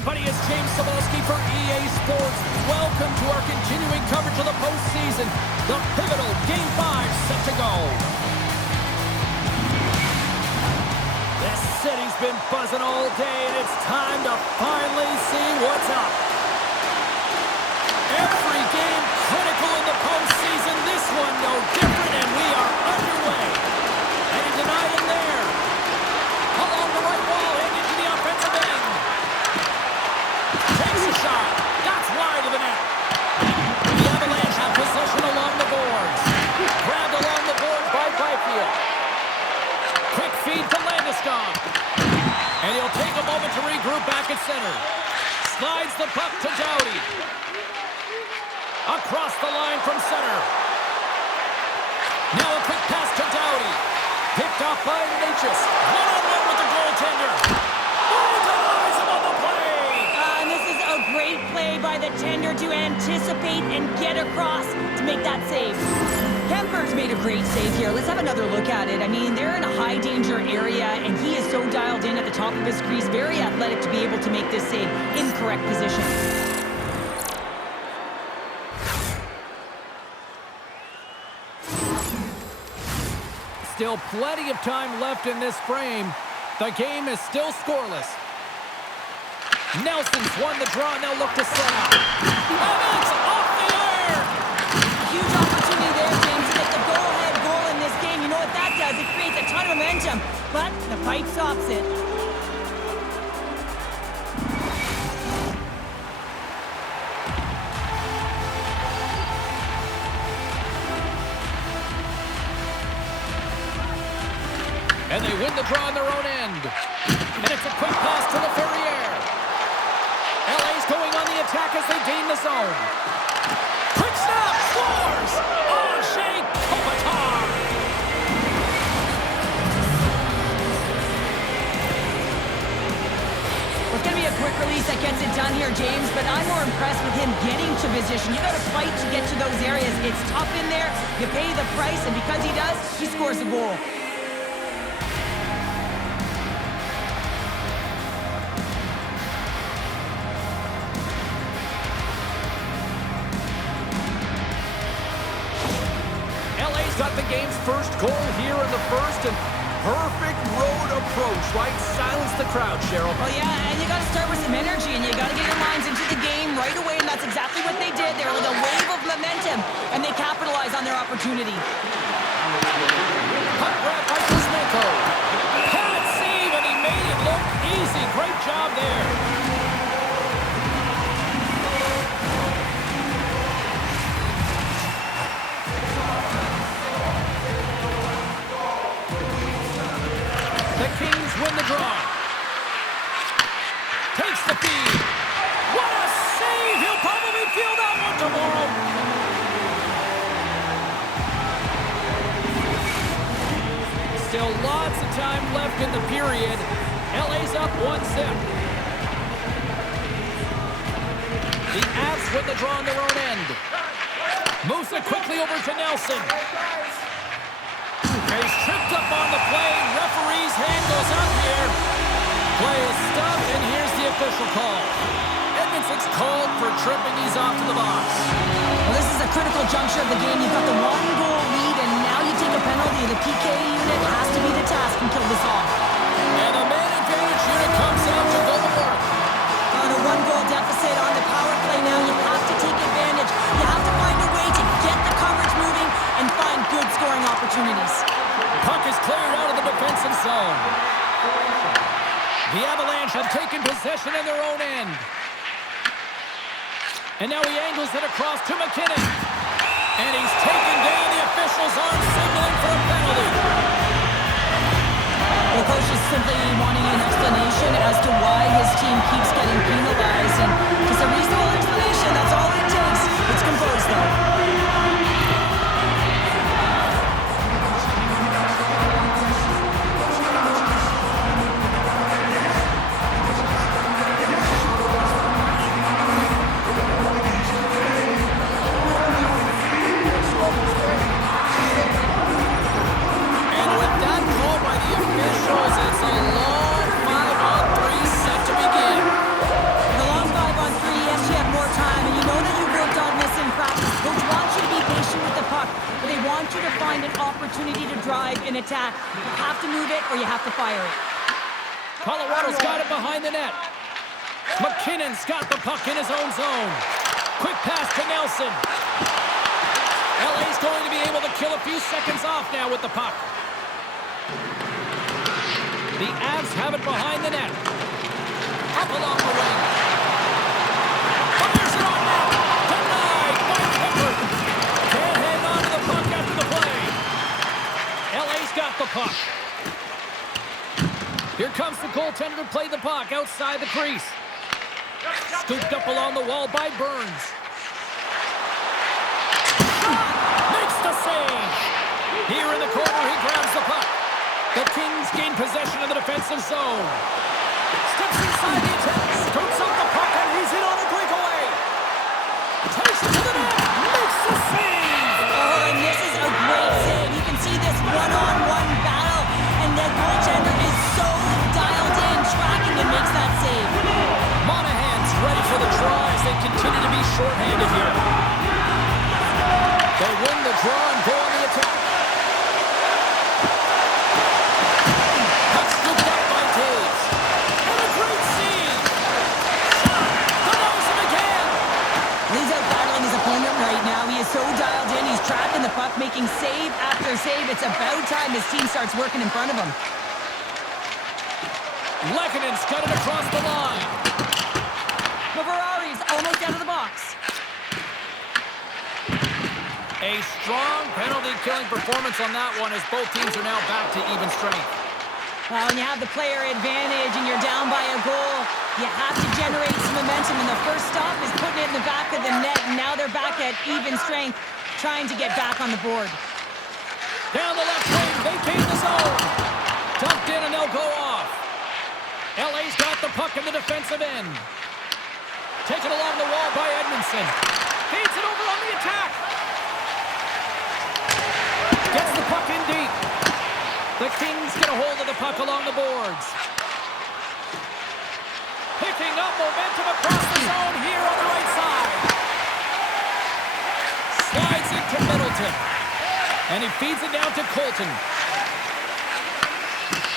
everybody, it's James Cebulski for EA Sports. Welcome to our continuing coverage of the postseason. The pivotal Game 5 set to go. This city's been buzzing all day, and it's time to finally see what's up. Every game critical in the postseason. This one no different, and we are underway. And he denied him there. Along the right wall, and into the offensive end. Takes a shot. That's wide of the net. The Avalanche have possession along the boards. Grabbed along the boards by Byfield. Quick feed to Landeskog. And he'll take a moment to regroup back at center. Slides the puck to Doughty. Across the line from center. Now a quick pass to Doughty. Picked off by Natchez. One-on-one with the goaltender. Oh, denies him on the play. And this is a great play by the tender to anticipate and get across to make that save. Kemper's made a great save here. Let's have another look at it. I mean, they're in a high-danger area, and he is so dialed in at the top of his crease. Very athletic to be able to make this save in correct position. Still plenty of time left in this frame. The game is still scoreless. Nelson's won the draw, now look to set up. And it's off the air! Huge opportunity there, James, to get the go-ahead goal in this game. You know what that does? It creates a ton of momentum, but the fight stops it. And they win the draw on their own end. And it's a quick pass to the Ferrier. LA's going on the attack as they gain the zone. Quick snap, scores! Oh, Shea Kopitar! Well, it's going to be a quick release that gets it done here, James, but I'm more impressed with him getting to position. You got to fight to get to those areas. It's tough in there. You pay the price, and because he does, he scores a goal. Got the game's first goal here in the first, and perfect road approach, right? Silence the crowd, Cheryl. Well, yeah, and you got to start with some energy, and you got to get your minds into the game right away, and that's exactly what they did. They were like a wave of momentum, and they capitalized on their opportunity. Puck grab by Kuzmenko. Had save, and he made it look easy. Great job there. The Kings win the draw. Takes the feed. What a save! He'll probably feel that one tomorrow. Still lots of time left in the period. LA's up 1-0. The Avs win the draw on their own end. Moves it quickly over to Nelson. And he's tripped up on the play. Referee's hand goes up here. Play is stopped, and here's the official call. Edmondson's called for tripping. He's off to the box. Well, this is a critical juncture of the game. You've got the one-goal lead, and now you take a penalty. The PK unit has to be the task and kill this off. And the man advantage unit comes out to go to work. On a one-goal deficit on the power play now, you have to take advantage. You have to find a way to get the coverage moving and find good scoring opportunities. Puck is cleared out of the defensive zone. The Avalanche have taken possession in their own end. And now he angles it across to McKinnon. And he's taken down. The officials aren't signaling for a penalty. The coach is simply wanting an explanation as to why his team keeps getting penalized. And just a reasonable explanation, that's all it takes. It's composed, though. to find an opportunity to drive and attack. You have to move it or you have to fire it. Colorado's got it behind the net. McKinnon's got the puck in his own zone. Quick pass to Nelson. LA's going to be able to kill a few seconds off now with the puck. The Avs have it behind the net. Up along the wing. Fires it on net. Denied by Pickard. Can't hang on to the puck after the play. LA's got the puck. Here comes the goaltender to play the puck outside the crease. Scooped up along the wall by Burns. Makes the save. Here in the corner, he grabs the puck. The Kings gain possession of the defensive zone. Steps inside the attack. Scoops up the puck, and he's in on a breakaway. Takes it to the net. Makes the save. Oh, and this is a great save. You can see this one-on-one battle, and the goaltender is so dialed in, tracking and makes that save. Monahan's ready for the draw as they continue to be shorthanded here. They win the draw and go on the attack. Puck scooped up by Taves. And a great save. The nose him again. He's out battling his opponent right now. He is so dialed in. He's tracking the puck, making save after save. It's about time his team starts working in front of him. Lekkonen's got it across the line. Ferrari's almost out of the box. A strong penalty-killing performance on that one as both teams are now back to even strength. Well, when you have the player advantage and you're down by a goal, you have to generate some momentum. And the first stop is putting it in the back of the net. And now they're back at even strength, trying to get back on the board. Down the left wing, they gain the zone. Dumped in and they'll go off. LA's got the puck in the defensive end. Taken along the wall by Edmondson. Feeds it over on the attack. Gets the puck in deep. The Kings get a hold of the puck along the boards. Picking up momentum across the zone here on the right side. Slides it to Middleton. And he feeds it down to Colton.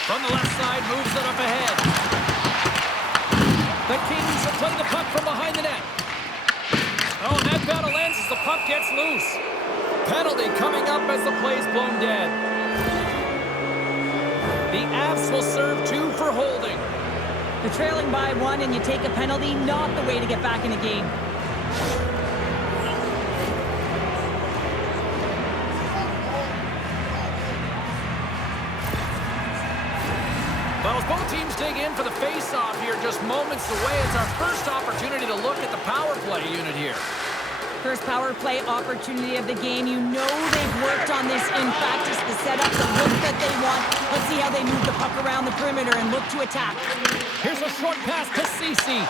From the left side, moves it up ahead. The Kings have played the puck from behind the net. Oh, and that battle ends as the puck gets loose. Penalty coming up as the play's blown dead. The Avs will serve 2 for holding. You're trailing by 1 and you take a penalty, not the way to get back in a game. Well, as both teams dig in for the face-off here, just moments away, it's our first opportunity to look at the power play unit here. First power play opportunity of the game. You know they've worked on this in practice, the setup, the look that they want. Let's see how they move the puck around the perimeter and look to attack. Here's a short pass to Ceci.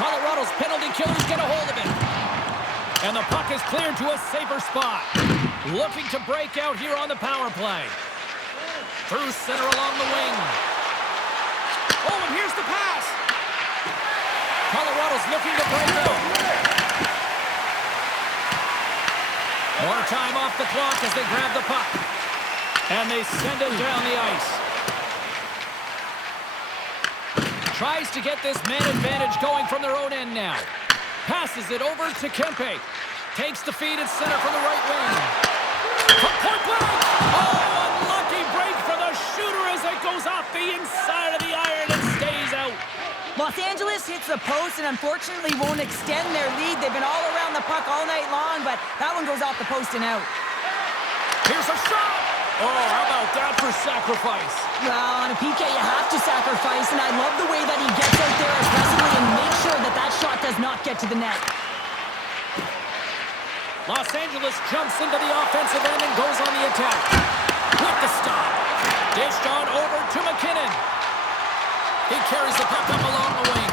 Colorado's penalty killers get a hold of it. And the puck is cleared to a safer spot. Looking to break out here on the power play. Through center along the wing. Oh, and here's the pass. Colorado's looking to break out. More time off the clock as they grab the puck. And they send it down the ice. Tries to get this man advantage going from their own end now. Passes it over to Kempe. Takes the feed at center from the right wing. From point blank. Oh, unlucky break for the shooter as it goes off the inside of the iron and stays out. Los Angeles hits the post and unfortunately won't extend their lead. They've been all around the puck all night long, but that one goes off the post and out. Here's a shot. Oh, how about that for sacrifice? Well, on a PK, you have to sacrifice, and I love the way that he gets out there aggressively and makes sure that that shot does not get to the net. Los Angeles jumps into the offensive end and goes on the attack. With the stop. Dished on over to McKinnon. He carries the puck up along the wing.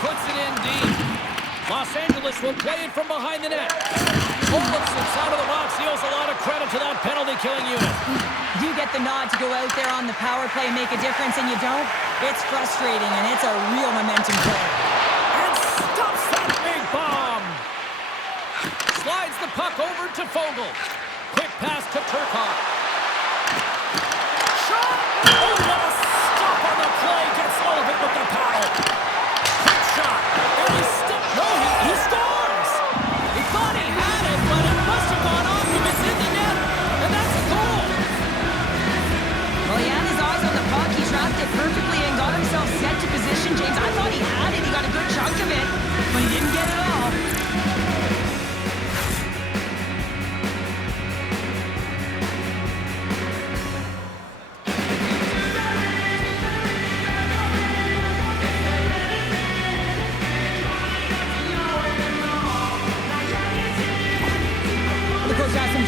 Puts it in deep. Los Angeles will play it from behind the net. Olafson's out of the box. He owes a lot of credit to that penalty-killing unit. You get the nod to go out there on the power play and make a difference, and you don't. It's frustrating, and it's a real momentum play. And stops that big bomb. over to Fogle. Quick pass to Turcotte. Shot! Oh, what a stop on the play. Gets all of it with the paddle. Quick shot. And he stepped. No, he scores! He thought he had it, but it must have gone off if it's in the net. And that's a goal. Well, he had his eyes on the puck. He trapped it perfectly and got himself set to position, James. I thought he had it. He got a good chunk of it, but he didn't get it all.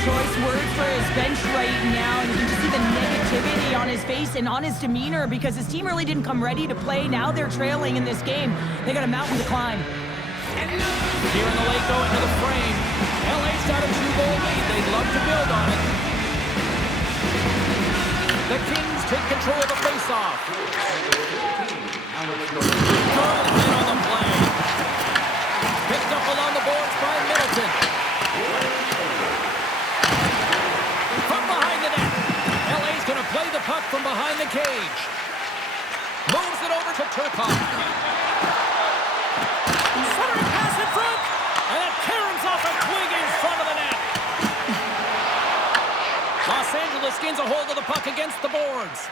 Choice words for his bench right now, and you can just see the negativity on his face and on his demeanor because his team really didn't come ready to play. Now they're trailing in this game. They got a mountain to climb. Here in the late go into the frame. LA's got a 2-goal lead. They'd love to build on it. The Kings take control of the faceoff. Good hit on the play. Picked up along the boards by Middleton. From behind the net. LA's going to play the puck from behind the cage. Moves it over to Turcotte. Centering pass in front. And it caroms off a twig in front of the net. Los Angeles gains a hold of the puck against the boards.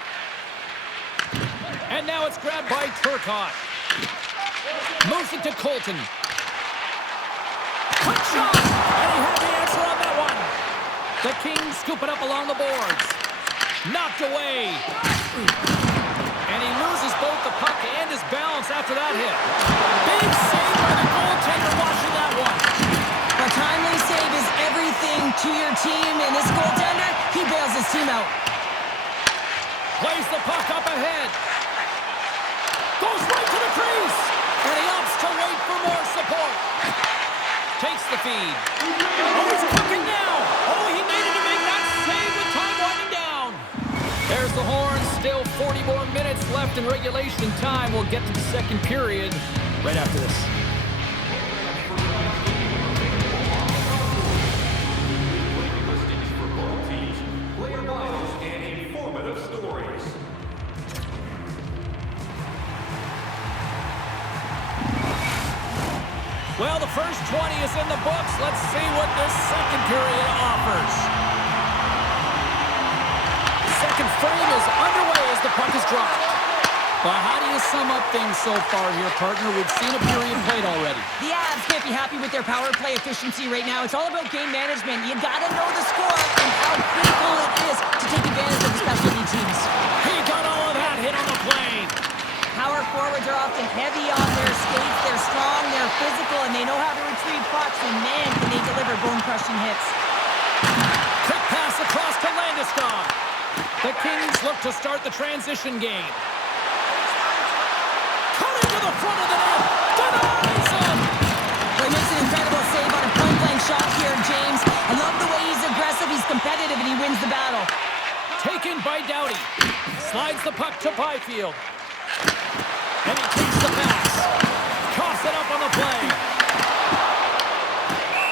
And now it's grabbed by Turcotte. Moves it to Colton. Quick shot! And he had the answer on that one. The Kings scoop it up along the boards. Knocked away. And he loses both the puck and his balance after that hit. Big save by the goaltender watching that one. A timely save is everything to your team, and this goaltender, he bails his team out. Plays the puck up ahead. Goes right to the crease. And he opts to wait for more support. Takes the feed. Oh, he's cooking now. Oh, he needed to make that save with time winding down. There's the horn. Still 40 more minutes left in regulation time. We'll get to the second period right after this. Player bios and informative stories. Well, the first 20 is in the books. Let's see what this second period offers. Second frame is underway as the puck is dropped. Well, how do you sum up things so far here, partner? We've seen a period played already. The Avs can't be happy with their power play efficiency right now. It's all about game management. You got to know the score and how critical it is to take advantage of the specialty teams. He got all of that hit on the plane. Power forwards are often heavy on their skates. They're strong, they're physical, and they know how to retrieve pucks. And man, can they deliver bone-crushing hits. Quick pass across to Landeskog. The Kings look to start the transition game. Cutting to the front of the net. Denies him. Well, he makes an incredible save on a point-blank shot here, James. I love the way he's aggressive, he's competitive, and he wins the battle. Taken by Doughty. Slides the puck to Byfield. And he takes the pass. Coughs it up on the play.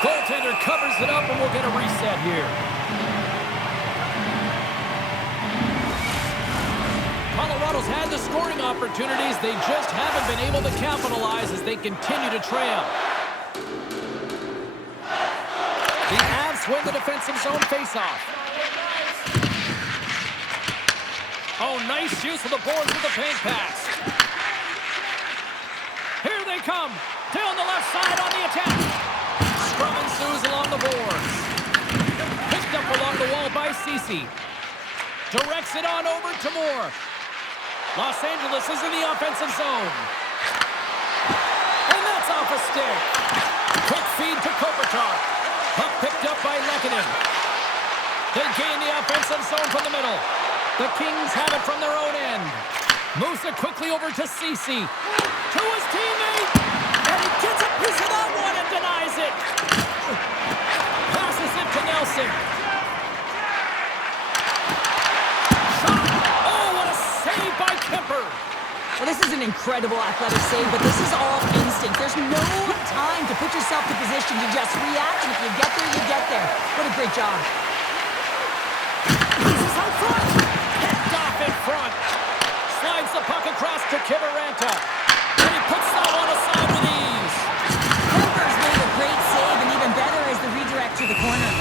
Goaltender covers it up, and we'll get a reset here. Colorado's had the scoring opportunities. They just haven't been able to capitalize as they continue to trail. The Avs win the defensive zone faceoff. Oh, nice use of the boards with the paint pass. Here they come. Down the left side on the attack. Scrum ensues along the boards. Picked up along the wall by Ceci. Directs it on over to Moore. Los Angeles is in the offensive zone. And that's off a stick. Quick feed to Kopitar. Puck picked up by Lehkonen. They gain the offensive zone from the middle. The Kings have it from their own end. Moves it quickly over to Ceci. To his teammate. And he gets a piece of that one and denies it. Passes it to Nelson. Shot. Oh, what a save by Kemper. Well, this is an incredible athletic save, but this is all instinct. There's no time to put yourself in position to just react, and if you get there, you get there. What a great job. He's out front. Picked off in front. Slides the puck across to Kivaranta. And he puts that one aside with ease. Kemper's made a great save, and even better is the redirect to the corner.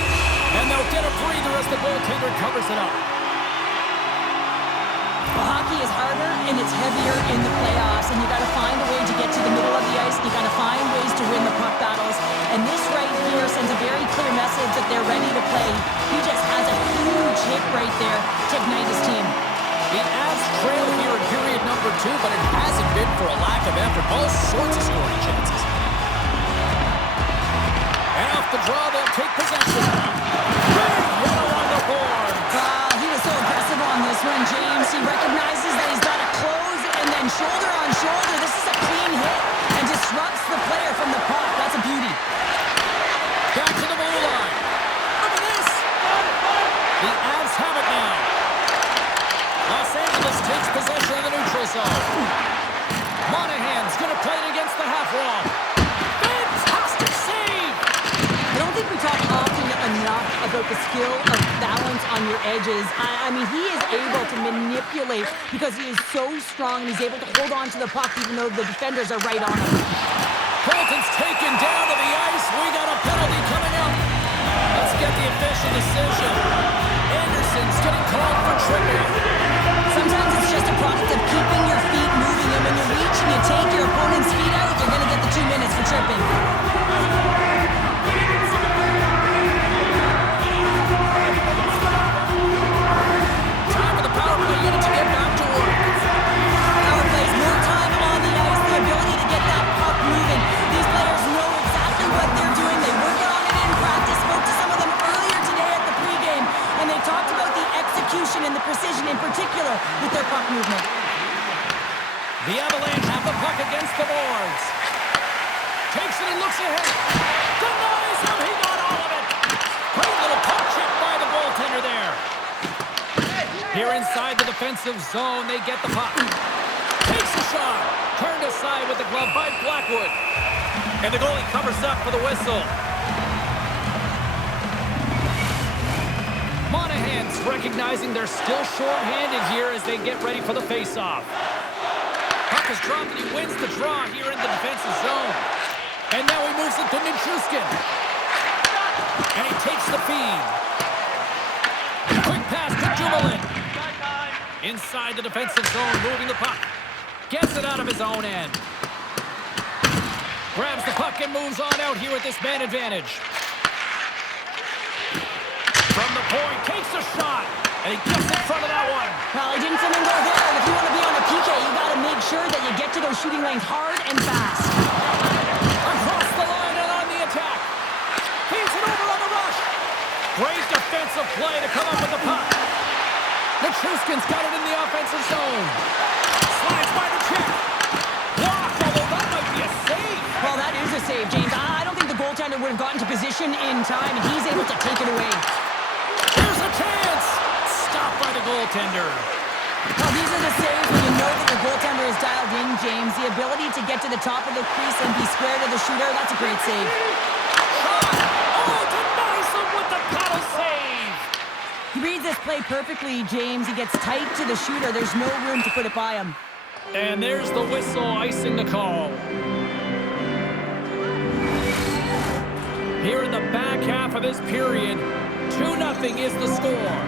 And they'll get a breather as the goaltender covers it up. Well, hockey is harder and it's heavier in the playoffs, and you got to find a way to get to the middle of the ice, and you got to find ways to win the puck battles. And this right here sends a very clear message that they're ready to play. He just has a huge hit right there to ignite his team. The Avs trail here in period number 2, but it hasn't been for a lack of effort. All sorts of scoring chances. And off the draw, they'll take possession. Big yellow on the board. He was so aggressive on this one, James. He recognizes that he's got to close, and then shoulder on shoulder. This is a clean hit and disrupts the player from the puck. That's a beauty. Back to the blue line. Look at this. The Avs have it now. Los Angeles takes possession of the neutral zone. Monahan's going to play it against the half wall. Fantastic save. I don't think we talk often enough about the skill of balance on your edges. I mean, he is able to manipulate because he is so strong, and he's able to hold on to the puck even though the defenders are right on him. Colton's taken down to the ice. We got a penalty coming up. Let's get the official decision. Anderson's getting called for tripping. Sometimes it's just a product of keeping your feet moving, and when you reach and you take your opponent's feet out, you're going to get the 2 minutes for tripping. Time for the power play unit to get back to work. Power plays more time on the ice, the ability to get that puck moving. These players know exactly what they're doing. They work on it in practice. Spoke to some of them earlier today at the pregame, and they talked about the execution and the precision in particular with their puck movement. The Avalanche have the puck against the boards. Takes it and looks ahead. Denies him. He got all of it. Great little puck check by the goaltender there. Here inside the defensive zone, they get the puck. Takes a shot. Turned aside with the glove by Blackwood. And the goalie covers up for the whistle. Monahan's recognizing they're still short-handed here as they get ready for the face-off. Puck is dropped and he wins the draw here in the defensive zone. And now he moves it to Nichushkin. And he takes the feed. Quick pass to Dumoulin. Inside the defensive zone, moving the puck. Gets it out of his own end. Grabs the puck and moves on out here with this man advantage. From the point, takes a shot. And he gets in front of that one. Well, he didn't flamingo there, and if you want to be on a PK, you got to make sure that you get to those shooting lanes hard and fast. Across the line and on the attack. Feeds it over on the rush. Great defensive play to come up with the puck. Nichushkin's got it in the offensive zone. Slides by the check. Blocked, although that might be a save. Well, that is a save, James. I don't think the goaltender would have gotten to position in time, and he's able to take it away. Here's a chance. Stopped by the goaltender. Well, these are the saves when you know that the goaltender is dialed in, James. The ability to get to the top of the crease and be square to the shooter, that's a great save. Shot. Oh, denies him with the paddle save. He reads this play perfectly, James. He gets tight to the shooter. There's no room to put it by him. And there's the whistle icing the call. Here in the back half of this period, 2-0 is the score.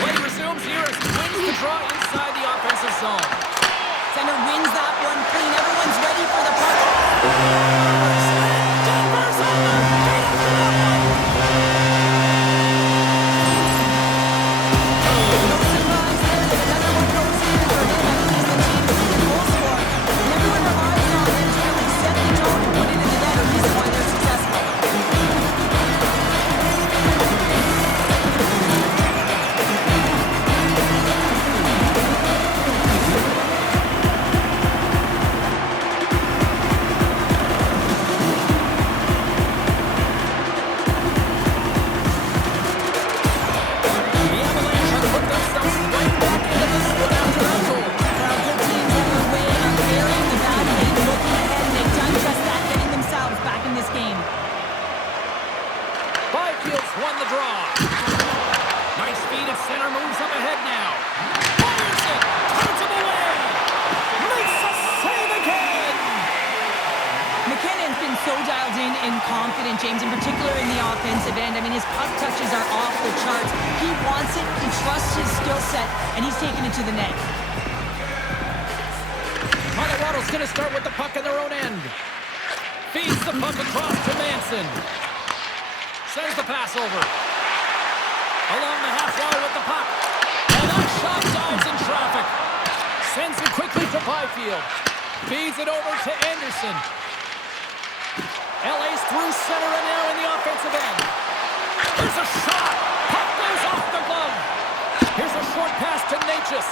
Play resumes here as he wins the draw inside the offensive zone. Center wins that one clean. Everyone's ready for the puck. Denver's on the feet after that one. No surprise there that another one goes here for him. I think he's the team's leading goal scorer. And everyone relies on him to really set the tone and put it in the net, a reason why they're successful. and confident, James, in particular in the offensive end. I mean, his puck touches are off the charts. He wants it, he trusts his skill set, and he's taking it to the net. Colorado's going to start with the puck in their own end. Feeds the puck across to Manson. Sends the pass over. Along the half wall with the puck. And that shot dives in traffic. Sends it quickly to Byfield. Feeds it over to Anderson. LA's through center and now in the offensive end. There's a shot. Puck goes off the glove. Here's a short pass to Natchez.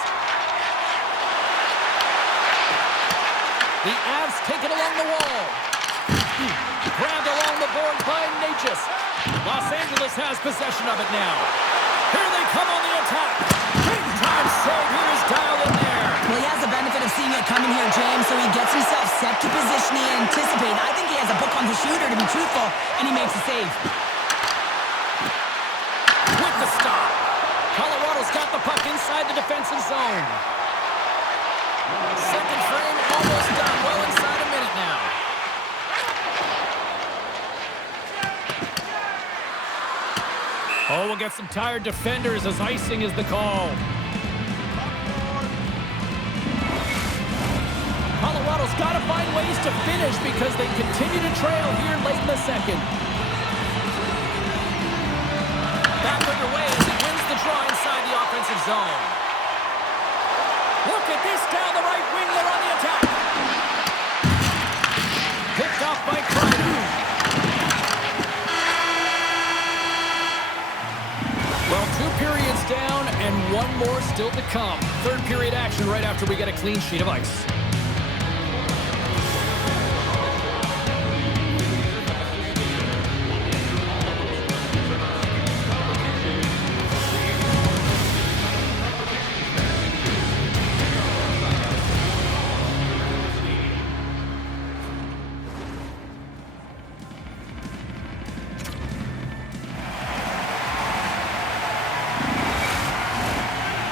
The Avs take it along the wall. Grabbed along the board by Natchez. Los Angeles has possession of it now. Here they come on the attack. Big time save. He was dialed in there. Well, he has the benefit of seeing it coming here, James, so he gets himself set to position and anticipate. I think he has a book on the shooter, to be truthful, and he makes a save. With the stop. Colorado's got the puck inside the defensive zone. Second frame almost done. Well inside a minute now. Oh, we'll get some tired defenders as icing is the call. Colorado's got to find ways to finish because they continue to trail here late in the second. Back underway as he wins the draw inside the offensive zone. Look at this down the right wing. They're on the attack. Picked off by Kreider. Well, 2 periods down and 1 more still to come. Third period action right after we get a clean sheet of ice.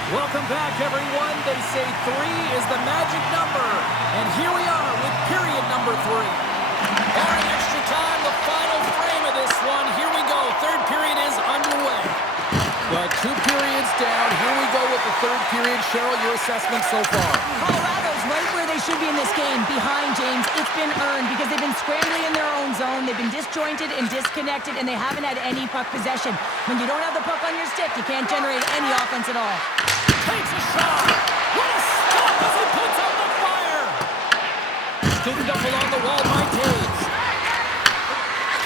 Welcome back, everyone. They say 3 is the magic number. And here we are with period number 3. Barring extra time, the final frame of this one. Here we go. Third period is underway. Well, 2 periods down. Here we go with the third period. Cheryl, your assessment so far? Colorado's right where they should be in this game. Behind, James. It's been earned because they've been scrambling in their own zone. They've been disjointed and disconnected, and they haven't had any puck possession. When you don't have the puck on your stick, you can't generate any offense at all. Takes a shot. What a stop as he puts out the fire. Stood up along the wall by Taves.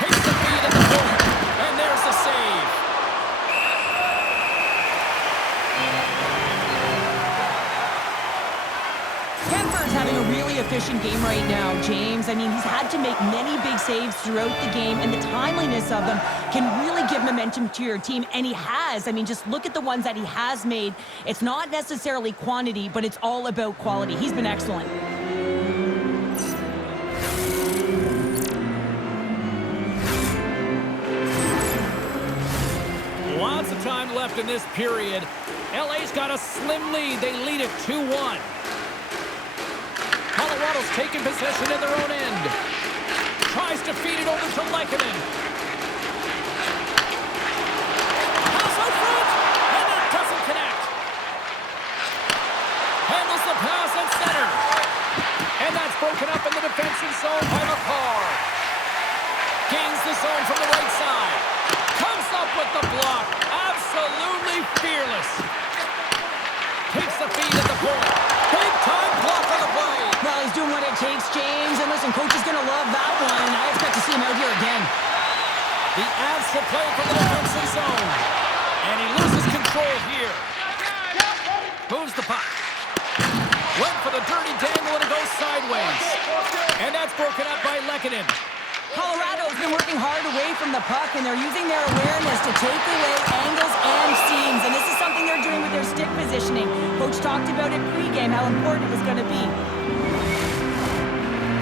Takes the feed at the point. And there's the save. Kemper's having a really efficient game right now, James. I mean, he's had to make many big saves throughout the game, and the timeliness of them can really give momentum to your team, and he has. I mean, just look at the ones that he has made. It's not necessarily quantity, but it's all about quality. He's been excellent. Lots of time left in this period. LA's got a slim lead. They lead it 2-1. Colorado's taking possession in their own end. Tries to feed it over to Lehkonen. Pass out front, and that doesn't connect. Handles the pass at center. And that's broken up in the defensive zone by McCarr. Gains the zone from the right side. Comes up with the block. Absolutely fearless. Takes the feed at the point. Big time block on the play. Well, he's doing what it takes, James. And listen, coach is going to love that one. I expect to see him out here again. The Avs will play from the defensive zone. And he loses control here. Moves the puck. Went for the dirty dangle and it goes sideways. And that's broken up by Lehkonen. Colorado's been working hard away from the puck, and they're using their awareness to take away angles and seams. And this is something they're doing with their stick positioning. Coach talked about it pregame, how important it was going to be.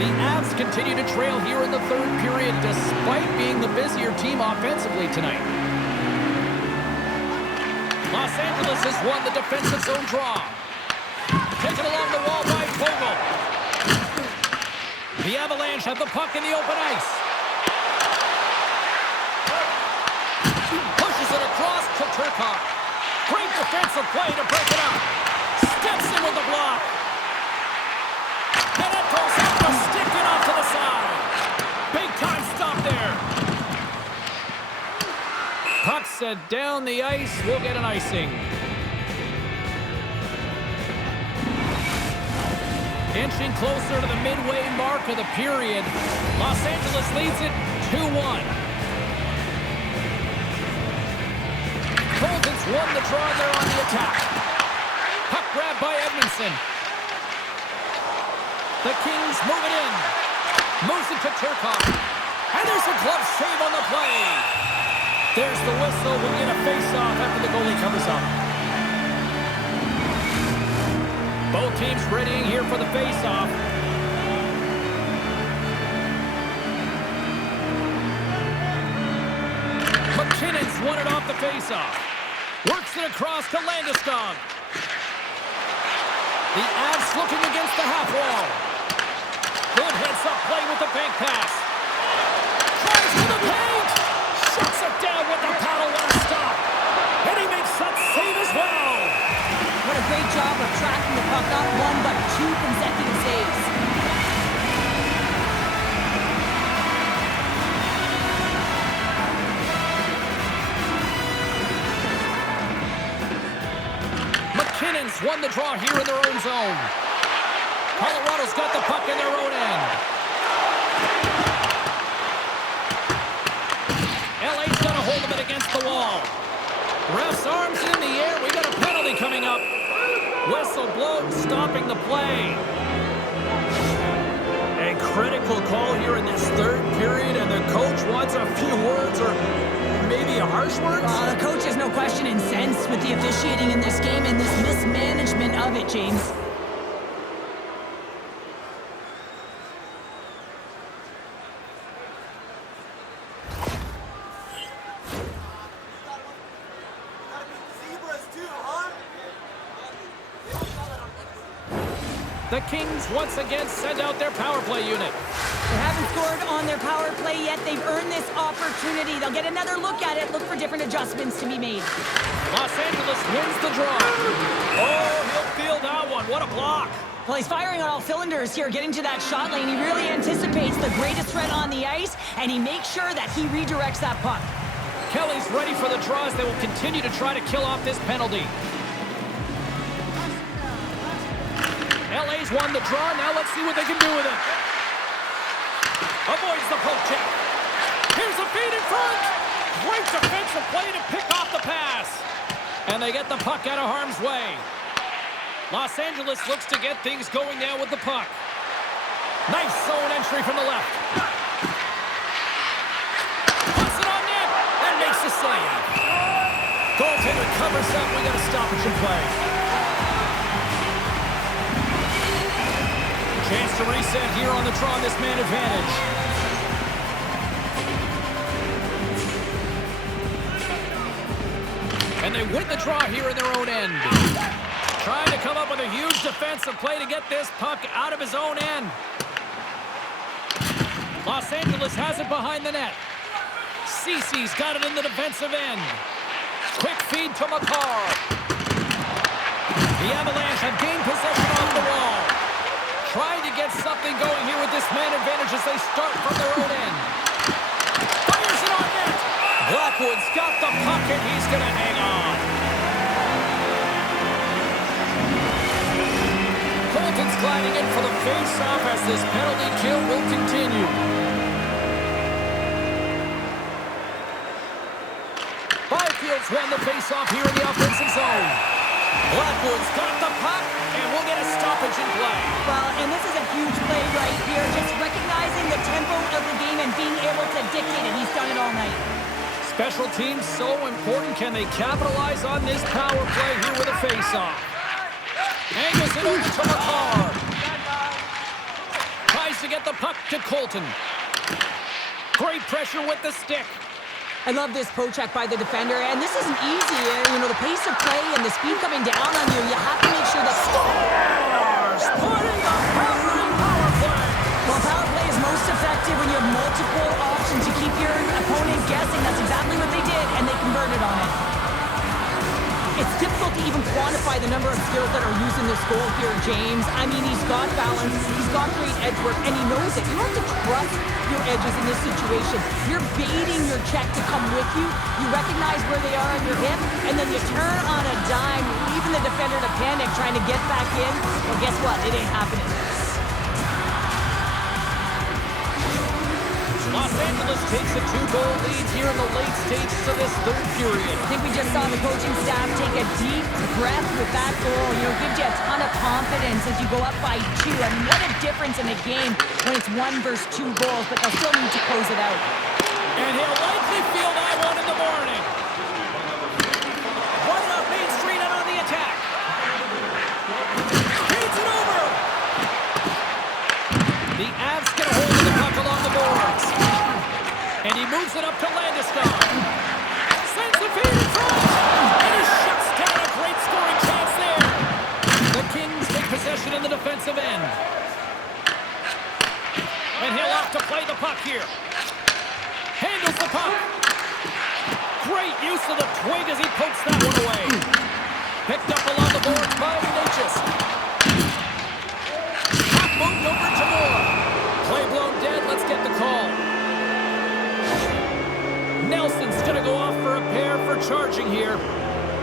The Avs continue to trail here in the third period, despite being the busier team offensively tonight. Los Angeles has won the defensive zone draw. Taken along the wall by Vogel. The Avalanche have the puck in the open ice. it across to Turcotte. Great defensive play to break it up. Steps in with the block. And that goes off the stick and off to the side. Big time stop there. Puck set down the ice. We'll get an icing. Inching closer to the midway mark of the period. Los Angeles leads it 2-1. Colton's won the draw there on the attack. Puck grabbed by Edmondson. The Kings move it in. Moves it to Turcotte. And there's a glove save on the play. There's the whistle. We'll get a face-off after the goalie covers up. Both teams readying here for the face-off. McKinnon's won it off the face-off. Works it across to Landeskog. The Avs looking against the half wall. Good heads-up play with the bank pass. Tries for the paint. Shuts it down with the paddle. What a stop. And he makes that save as well. What a great job of tracking the puck. Not one, but two consecutive saves. McKinnon's won the draw here in their own zone. Colorado's got the puck in their own end. LA's got a hold of it against the wall. Ref's arms in the air. We got a penalty coming up. Whistle blown, stopping the play. A critical call here in this third period, and the coach wants a few words or maybe a harsh word. The coach is no question incensed with the officiating in this game and this mismanagement of it, James. The Kings once again send out their power play unit. They haven't scored on their power play yet. They've earned this opportunity. They'll get another look at it, look for different adjustments to be made. Los Angeles wins the draw. Oh, he'll field that one. What a block. Well, he's firing on all cylinders here, getting to that shot lane. He really anticipates the greatest threat on the ice, and he makes sure that he redirects that puck. Kelly's ready for the draws. They will continue to try to kill off this penalty. LA's won the draw. Now let's see what they can do with it. Avoids the poke check. Here's a feed in front. Great defensive play to pick off the pass. And they get the puck out of harm's way. Los Angeles looks to get things going now with the puck. Nice zone entry from the left. Puts it on net and makes the save. Goaltender covers up. We got a stoppage in play. Chance to reset here on the draw, this man advantage. And they win the draw here in their own end. Trying to come up with a huge defensive play to get this puck out of his own end. Los Angeles has it behind the net. Cece's got it in the defensive end. Quick feed to McCarr. The Avalanche have gained possession off the wall. Trying to get something going here with this man advantage as they start from their own end. Fires it on net. Blackwood's got the puck and he's going to hang on. Colton's gliding in for the face-off as this penalty kill will continue. Byfield's won the face-off here in the offensive zone. Blackwood's got the puck, and we'll get a stoppage in play. Well, and this is a huge play right here, just recognizing the tempo of the game and being able to dictate it. He's done it all night. Special teams so important. Can they capitalize on this power play here with a face-off? Angles it over to McCarr. Tries to get the puck to Colton. Great pressure with the stick. I love this poke check by the defender, and this isn't easy. You know, the pace of play and the speed coming down on you, you have to make sure that... Stars putting up power play. Well, power play is most effective when you have multiple options to keep your opponent guessing. That's exactly what they did, and they converted on it. It's difficult to even quantify the number of skills that are used in this goal here, James. I mean, he's got balance, he's got great edge work, and he knows it. You have to trust your edges in this situation. You're baiting your check to come with you. You recognize where they are on your hip, and then you turn on a dime, leaving the defender to panic, trying to get back in. Well, guess what? It ain't happening. Los Angeles takes a 2-goal lead here in the late stages of this third period. I think we just saw the coaching staff take a deep breath with that goal. You know, gives you a ton of confidence as you go up by 2. I mean, what a difference in a game when it's 1 versus 2 goals, but they'll still need to close it out. And he'll likely feel that one in the morning. Running up Main Street and on the attack. Feeds it over. The Avs get a hold of the puck along the boards. And he moves it up to Landeskog. Sends the feed in front. And he shuts down a great scoring chance there. The Kings take possession in the defensive end. And he'll off to play the puck here. Handles the puck. Great use of the twig as he pokes that one away. Picked up along the boards by Natchez. Puck moved over to Moore. Play blown dead. Let's get the call. Nelson's going to go off for a pair for charging here.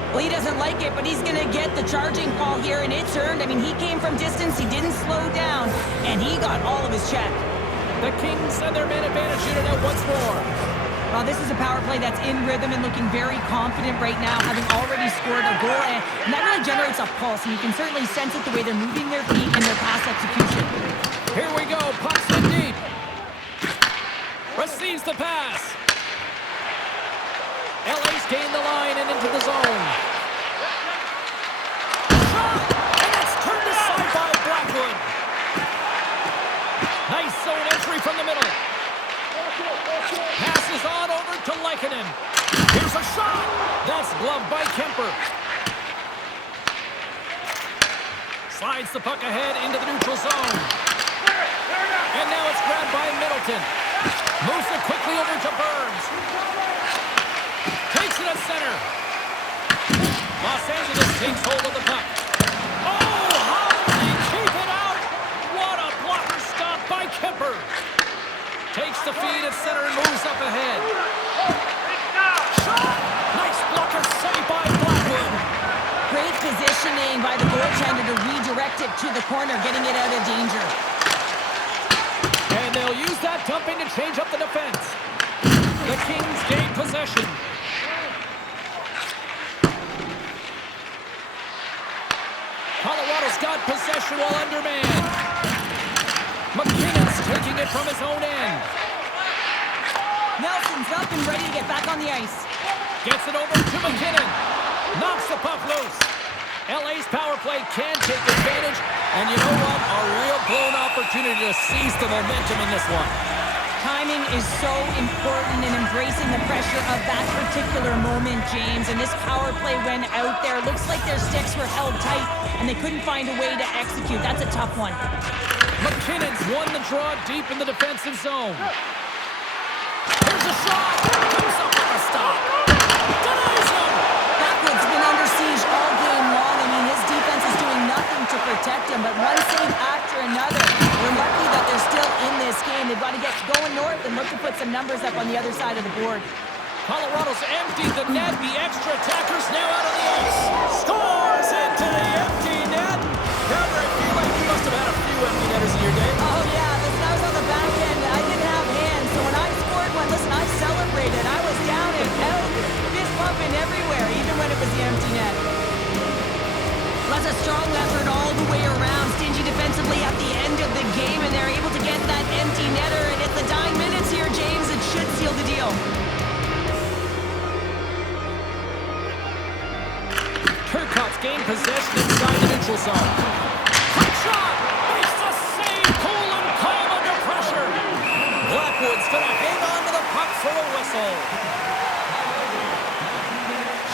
Well, he doesn't like it, but he's going to get the charging call here, and it's earned. I mean, he came from distance, he didn't slow down, and he got all of his check. The Kings send their man advantage unit out once more. Well, this is a power play that's in rhythm and looking very confident right now, having already scored a goal, and that really generates a pulse, and you can certainly sense it the way they're moving their feet and their pass execution. Here we go, puck's in deep. Receives the pass. LA's gained the line and into the zone. Shot! And it's turned aside by Blackwood. Nice zone entry from the middle. Passes on over to Lehkonen. Here's a shot. That's gloved by Kemper. Slides the puck ahead into the neutral zone. And now it's grabbed by Middleton. Moves it quickly over to Burns. Takes it at center. Los Angeles takes hold of the puck. Oh, how did he keep it out? What a blocker stop by Kemper. Takes the feed at center and moves up ahead. Shot! Nice blocker saved by Blackwood. Great positioning by the goaltender to redirect it to the corner, getting it out of danger. And they'll use that dumping to change up the defense. The Kings gain possession. Colorado's got possession while undermanned. McKinnon's taking it from his own end. Nelson's up and ready to get back on the ice. Gets it over to McKinnon. Knocks the puck loose. LA's power play can take advantage. And you know what? A real blown opportunity to seize the momentum in this one. Timing is so important in embracing the pressure of that particular moment, James. And this power play went out there. Looks like their sticks were held tight, and they couldn't find a way to execute. That's a tough one. McKinnon's won the draw deep in the defensive zone. Here's a shot. Comes up with a stop. Denies him. Blackwood's been under siege all game long. I mean, his defense is doing nothing to protect him, but one save after another. We're lucky that they're still in this game. They've got to get going north and look to put some numbers up on the other side of the board. Colorado's emptied the net. The extra attackers now out on the ice. Scores into the empty net. Trevor, I feel like you must have had a few empty netters in your day. Oh, yeah. Listen, I was on the back end. I didn't have hands, so when I scored one, listen, I celebrated. I was down and out, fist pumping everywhere, even when it was the empty net. That's a strong effort all the way around. Stingy defensively at the end of the game, and they're able to get that empty netter. And it's the dying minutes here, James. It should seal the deal. Turcotte's gained possession inside the neutral zone. Quick shot! Makes the save. Cool and calm under pressure. Blackwood's going to hang on to the puck for a whistle.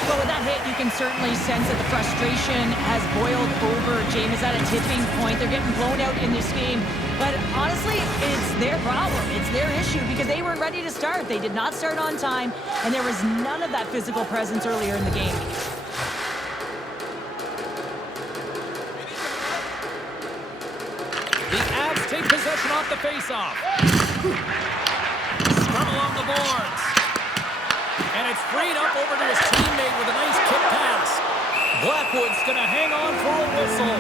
Well, with that hit, you can certainly sense that the frustration has boiled over. James is at a tipping point. They're getting blown out in this game. But honestly, it's their problem. It's their issue because they weren't ready to start. They did not start on time, and there was none of that physical presence earlier in the game. The Avs take possession off the faceoff. Scrum along the boards. And it's freed up over to his teammate with a nice kick pass. Blackwood's going to hang on for a whistle.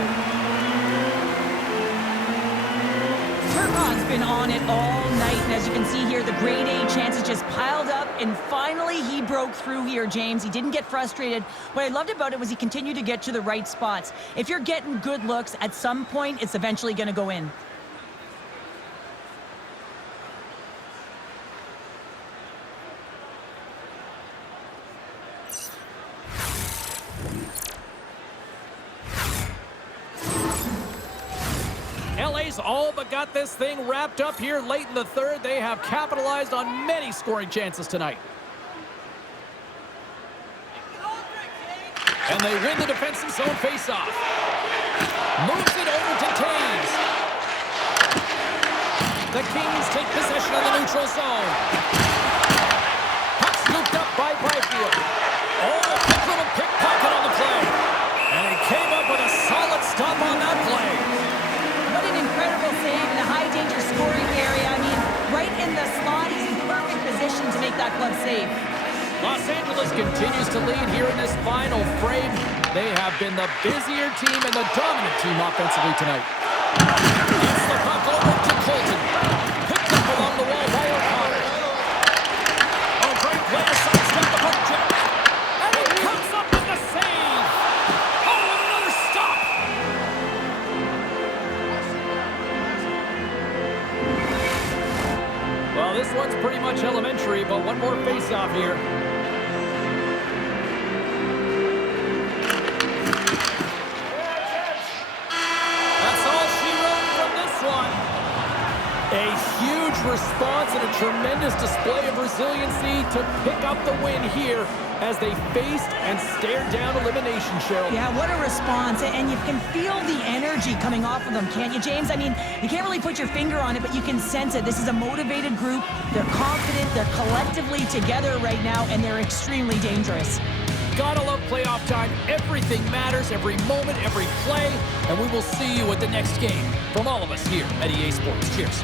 Turcotte's been on it all night, and as you can see here, the grade A chances just piled up, and finally he broke through here, James. He didn't get frustrated. What I loved about it was he continued to get to the right spots. If you're getting good looks, at some point, it's eventually going to go in. LA's all but got this thing wrapped up here late in the third. They have capitalized on many scoring chances tonight. And they win the defensive zone faceoff. Moves it over to Taves. The Kings take possession of the neutral zone. Puck scooped up by Byfield. Oh, a quick little pickpocket on the play. And he came up with a solid stop on that play. What an incredible save in a high-danger scoring area. I mean, right in the slot, he's in perfect position to make that glove save. Los Angeles continues to lead here in this final frame. They have been the busier team and the dominant team offensively tonight. Gets the puck over to Colton. Picked up along the wall by O'Connor. Oh, great play to sidestep the puck check. And he comes up with the save. Oh, and another stop. Well, this one's pretty much elementary, but one more face-off here. That's all she wrote from this one. A huge response and a tremendous display of resiliency to pick up the win here as they faced and stared down elimination, Cheryl. Yeah, what a response. And you can feel the energy coming off of them, can't you, James? I mean, you can't really put your finger on it, but you can sense it. This is a motivated group. They're confident. They're collectively together right now, and they're extremely dangerous. Gotta love playoff time. Everything matters, every moment, every play, and we will see you at the next game. From all of us here at EA Sports. Cheers.